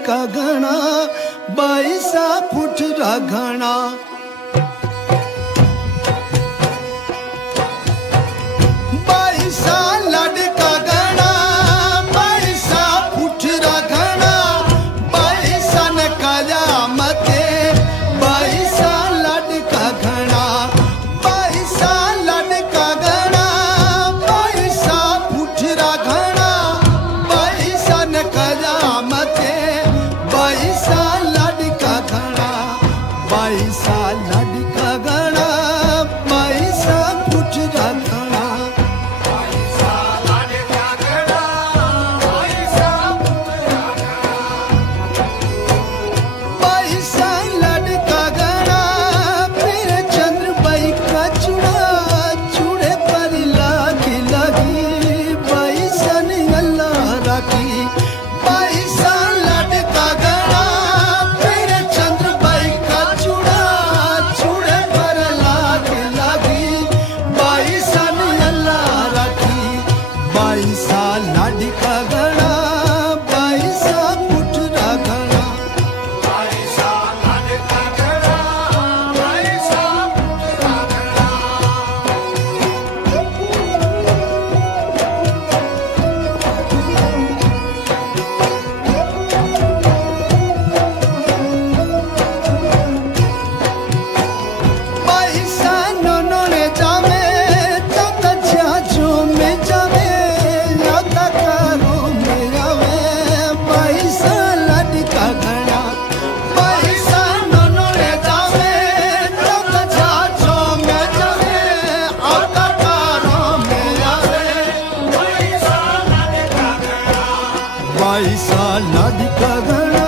लाडका घना 22 फुट घना। 22 लाडका घना 22 फुट घना 22 न कयामते 22 लाडका घना 22 लाडका घना 22 फुट घना 22 न कयामते 22 लाडका घना 22 लाडका घना 22 फुट घना। 22 लाडका घना फिर चंद्रबाई का चूड़ा चूड़े पर लागी लगी 22 ने अल्लाह राखी। 22 लाडका घना फिर चंद्रबाई का चूड़ा चूड़े पर लागी लगी 22 ने अल्लाह राखी। 22 लाडका घना 22 फुट घना। पैसा नोने जावे जाता जाजो में जावे जाता कारो में जावे 22 लाडका घना। पैसा नोने जावे जाता जाजो में जावे आता कारो में जावे 22 लाडका घना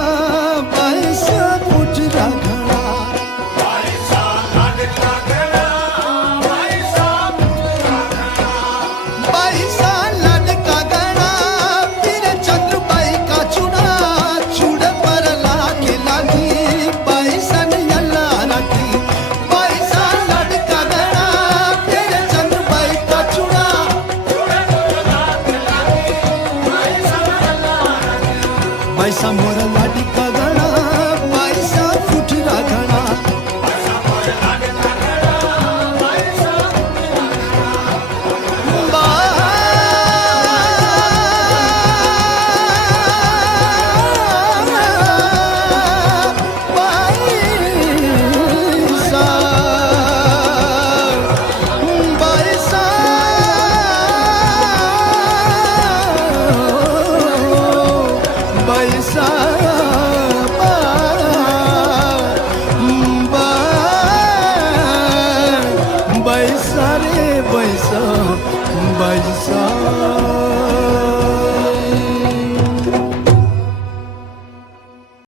22 फुट घना। 22 लाडका घना फिर चंद्रबाई का चूड़ा चूड़े पर लागे लगी 22 ने अल्लाह राखी। 22 लाडका घना फिर चंद्रबाई का चूड़ा चूड़े पर लागे लगी 22 ने अल्लाह राखी। 22 मोर लाडका घना 22 फुट घना। बैसा रे बैसा बैसा